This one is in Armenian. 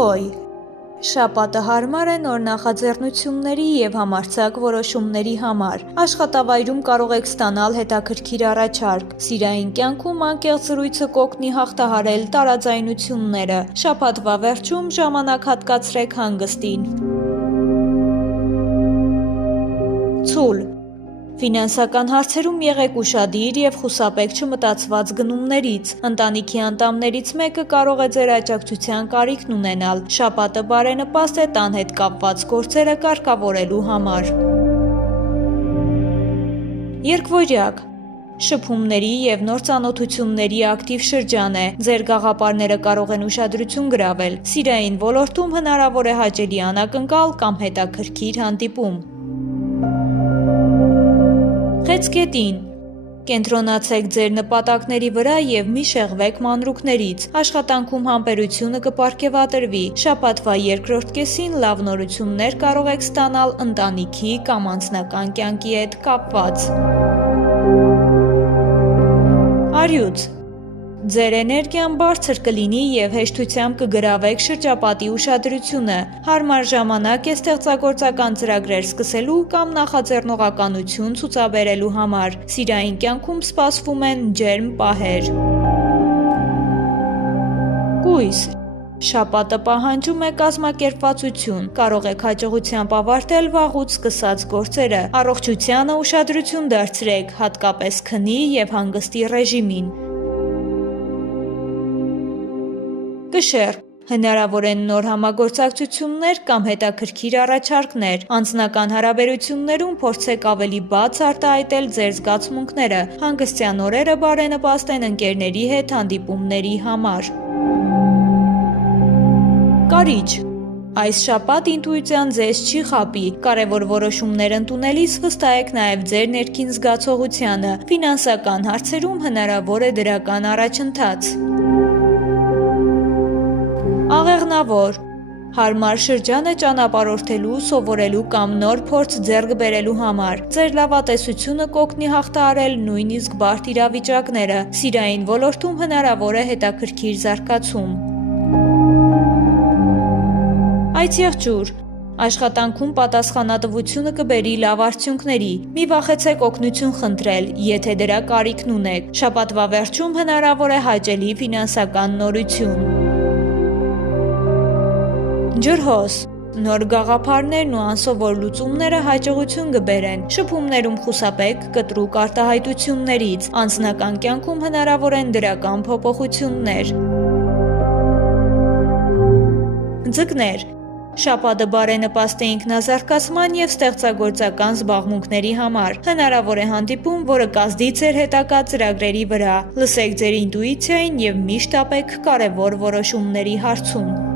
Խոյ Շաբաթը հարմար է նոր նախաձեռնությունների և համարձակ որոշումների համար։ Աշխատավայրում կարող եք ստանալ հետաքրքիր առաջարկ։ Սիրային կյանքում անկեղծ զրույցը կօգնի հաղթահարել տարաձայնությունները։ Շաբաթվա վերջում ժամանակ հատկացրեք հանգստին։ Ցուլ Ֆինանսական հարցերում եղեք ուշադիր և խուսափեք չմտածված գնումներից։ Ընտանիքի անդամներից մեկը կարող է ձեր աջակցության կարիքն ունենալ։ Շաբաթը բարենպաստ է տան հետ կապված գործերը կարգավորելու համար։ Երկվորյակ Շփումների և նոր ծանոթությունների ակտիվ շրջան է։ Ձեր գաղափարները կարող են ուշադրություն գրավել։ Սիրային ոլորտում հնարավոր է հաճելի անակնկալ կամ հետաքրքիր հանդիպում։ Խեցգետին Կենտրոնացեք ձեր նպատակների վրա և մի շեղվեք մանրուքներից։ Աշխատանքում համբերությունը կպարգևատրվի։ Շաբաթվա երկրորդ կեսին լավ նորություններ կարող եք ստանալ ընտանիքի կամ անձնական կյանքի հետ կապված։ Արյուծ Ձեր էներգիան բարձր կլինի և հեշտությամբ կգրավեք շրջապատի ուշադրությունը։ Հարմար ժամանակ է ստեղծագործական ծրագրեր սկսելու կամ նախաձեռնողականություն ցուցաբերելու համար։ Սիրային կյանքում սպասվում են ջերմ պահեր։ Կույս Շաբաթը պահանջում է կազմակերպվածություն։ Կարող եք հաջողությամբ ավարտել վաղուց սկսած գործերը։ Առողջությանը ուշադրություն դարձրեք, հատկապես քնի և հանգստի ռեժիմին։ Կշեռ Հնարավոր են նոր համագործակցություններ կամ հետաքրքիր առաջարկներ։ Անձնական հարաբերություններում փորձեք ավելի բաց արտահայտել ձեր զգացմունքները։ Հանգստյան օրերը բարենպաստ են ընկերների հետ հանդիպումների համար։ Կարիճ Այս շաբաթ ինտուիցիան ձեզ չի խաբի։ Կարևոր որոշումներ ընդունելիս վստահեք նաև ձեր ներքին զգացողությանը։ Ֆինանսական հարցերում հնարավոր է դրական առաջընթաց։ Աղեղնավոր Հարմար շրջան է ճանապարհորդելու, սովորելու կամ նոր փորձ ձեռք բերելու համար։ Ձեր լավատեսությունը կօգնի հաղթահարել նույնիսկ բարդ իրավիճակները։ Սիրային ոլորտում հնարավոր է հետաքրքիր զարգացում։ Այծեղջյուր Աշխատանքում պատասխանատվությունը կբերի լավ արդյունքների։ Մի վախեցեք օգնություն խնդրել, եթե դրա կարիքն ունեք։ Շաբաթվա վերջում հնարավոր է հաճելի ֆինանսական նորություն։ Ջրհոս Նոր գաղափարներն ու անսովոր լուծումները հաջողություն կբերեն։ Շփումներում խուսափեք կտրուկ արտահայտություններից։ Անձնական կյանքում հնարավոր են դրական փոփոխություններ։ Ձկներ Շաբաթը բարենպաստ է ինքնազարգացման և ստեղծագործական զբաղմունքների համար։ Հնարավոր է հանդիպում, որը կազդի ձեր հետագա ծրագրերի վրա։ Լսեք ձեր ինտուիցիային և միշտ ապեք կարևոր որոշումների հարցում։